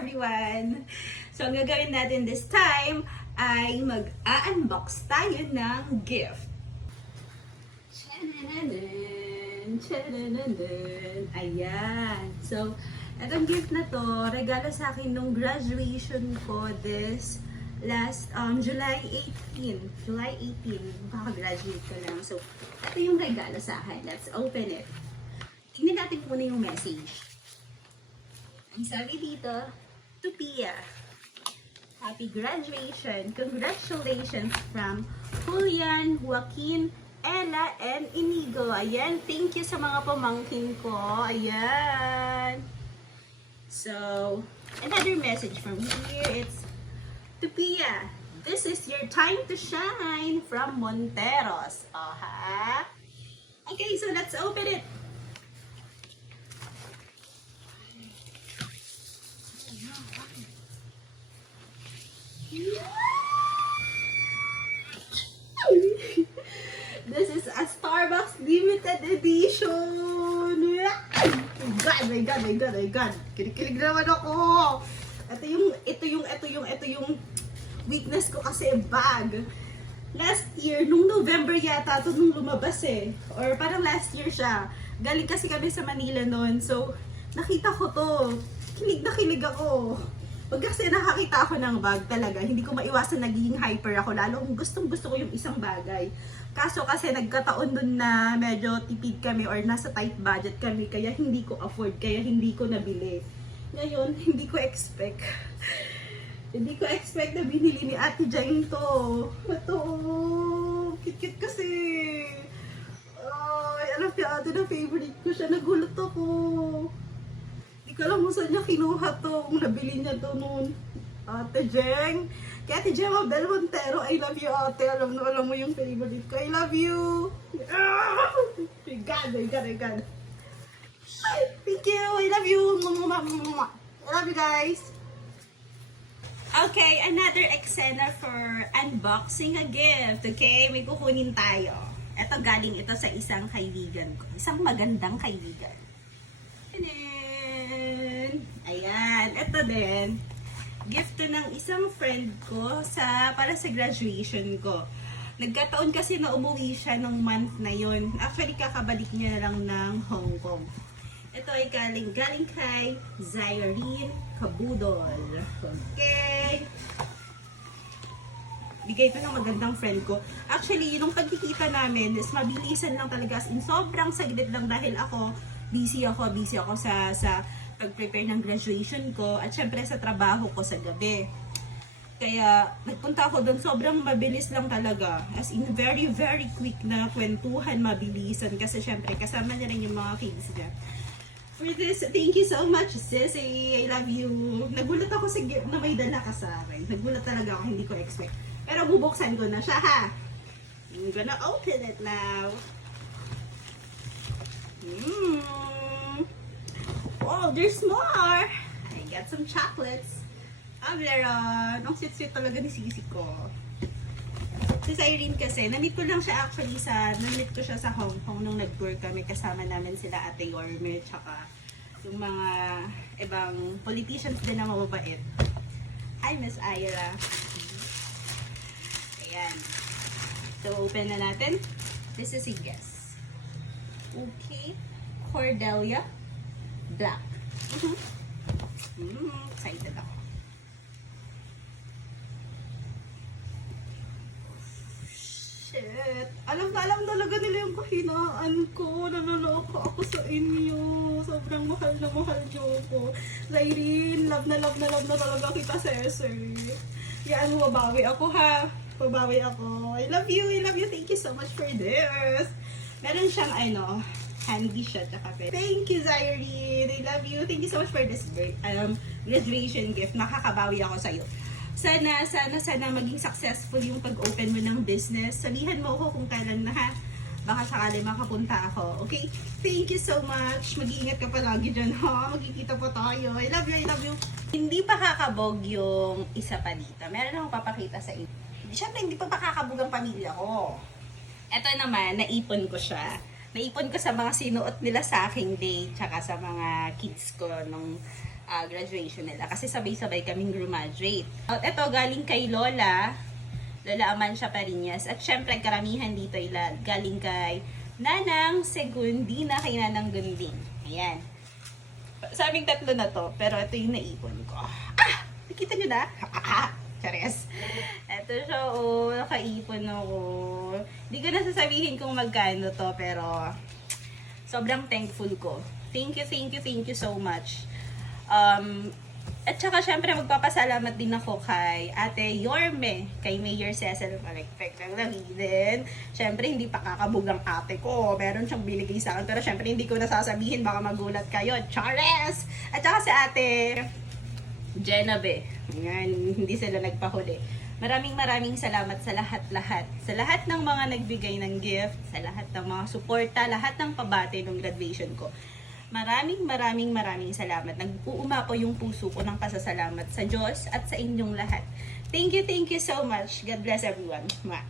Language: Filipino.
everyone! So, ang gagawin natin this time ay mag-unbox tayo ng gift. Tadadadan! Tadadadan! Ayan! So, itong gift na to, regalo sa akin nung graduation ko this last July 18. July 18, kaka-graduate ko lang. So, ito yung regalo sa akin. Let's open it. Tingnan natin muna yung message. Ang sabi dito, to Pia, happy graduation. Congratulations from Julian, Joaquin, Ella, and Inigo. Ayan, thank you sa mga pamangkin ko. Ayan. So, another message from here. It's, to Pia, this is your time to shine from Monteros. Aha. Okay, so let's open it. This is a Starbucks limited edition. My God. Kilig naman ako. Ito yung weakness ko kasi bag. Last year, nung November yata ito nung lumabas eh. Or parang last year siya. Galing kasi kami sa Manila noon. So, nakita ko to. Kilig na kilig ako. Pag kasi nakakita ako ng bag talaga, hindi ko maiwasan nagiging hyper ako. Lalo kung gustong-gusto ko yung isang bagay. Kaso kasi nagkataon dun na medyo tipid kami or nasa tight budget kami. Kaya hindi ko afford, kaya hindi ko nabili. Ngayon, hindi ko expect. Hindi ko expect na binili ni Ate Jane to. Ito, cute kasi. Ay, alam niya ate na favorite ko siya. Nagulat ako. Hindi ko alam kung saan niya kinuha to. Kung nabili niya to noon. Ate Jeng. Kaya Ate Jeng Del Montero, I love you ate. Alam mo yung favorite ko. I love you. My God. Thank you. I love you. I love you guys. Okay, another eksena for unboxing a gift. Okay, may kukunin tayo. Ito galing ito sa isang kaibigan ko. Isang magandang kaibigan. Ayan, ito din. Gift to ng isang friend ko para sa graduation ko. Nagkataon kasi na umuwi siya nung month na yon. Actually, kakabalik niya lang ng Hong Kong. Ito ay galing kay Zyrene Kabudol. Okay. Bigay ito ng magandang friend ko. Actually, yung pagkikita namin is mabilisan lang talaga. As in, sobrang saglit lang dahil busy ako sa pag-prepare ng graduation ko. At syempre sa trabaho ko sa gabi. Kaya nagpunta ako doon, sobrang mabilis lang talaga. As in, very, very quick na kwentuhan, mabilisan. Kasi syempre, kasama niya rin yung mga kids niya. For this, thank you so much, Sissy. I love you. Nagulat ako sa gift na may dala ka sa akin. Nagulat talaga ako, hindi ko expect. Pero bubuksan ko na siya, ha? I'm gonna open it now. Oh, there's more. I got some chocolates. Toblerone. Ang sweet-sweet talaga ni Sissy ko. Si Irene kasi, namit ko siya sa Hong Kong nung nag-tour kami. Kasama namin sila Ate Yorme, tsaka yung mga ibang politicians din na mababait. Hi, Miss Ira. Ayan. So, open na natin. This is a guess. Okay. Cordelia Black. Excited ako. Shit. Alam talaga nila yung kahinaan ko. Nanaloko ako sa inyo. Sobrang mahal na mahal niyo ko. Zyrene, love na talaga kita, sir. Yan, mabawi ako ha. Mabawi ako. I love you. Thank you so much for this. Meron siyang handy siya. Thank you, Zyrene. I love you. Thank you so much for this graduation gift. Makakabawi ako sa'yo. Sana maging successful yung pag-open mo ng business. Sabihan mo ako kung kailan na, ha? Baka sakali makapunta ako. Okay? Thank you so much. Mag-iingat ka palagi dyan, ha? Magkikita po tayo. I love you. Hindi pa kakabog yung isa pa dito. Meron akong papakita sa inyo. Siyempre, hindi pa kakabog ang pamilya ko. Ito naman, naipon ko siya. Naipon ko sa mga sinuot nila sa aking day, tsaka sa mga kids ko nung graduation nila. Kasi sabay-sabay kaming graduate. At ito, galing kay Lola. Lola Amancia Parinas. At syempre, karamihan dito ay galing kay Nanang Segundina, kay Nanang Gunding. Ayan. Sa aming tatlo na to, pero ito yung naipon ko. Nakita nyo na? Chares. Ito siya, nakaipon ako. Hindi ko na sasabihin kung magkano to, pero sobrang thankful ko. Thank you so much. At saka syempre magpapasalamat din ako kay Ate Yorme, kay Mayor Cecil Palikpek ng Langiden. Syempre hindi pa kakabog ang ate ko, meron siyang binigay sa akin, pero syempre hindi ko nasasabihin, baka magulat kayo. Chares! At saka si Ate Jenabe, yan, hindi sila nagpahuli. Maraming salamat sa lahat-lahat. Sa lahat ng mga nagbigay ng gift, sa lahat ng mga suporta, lahat ng pabati ng graduation ko. Maraming salamat. Nag-uumapaw yung puso ko ng pasasalamat sa Diyos at sa inyong lahat. Thank you so much. God bless everyone. Mwah.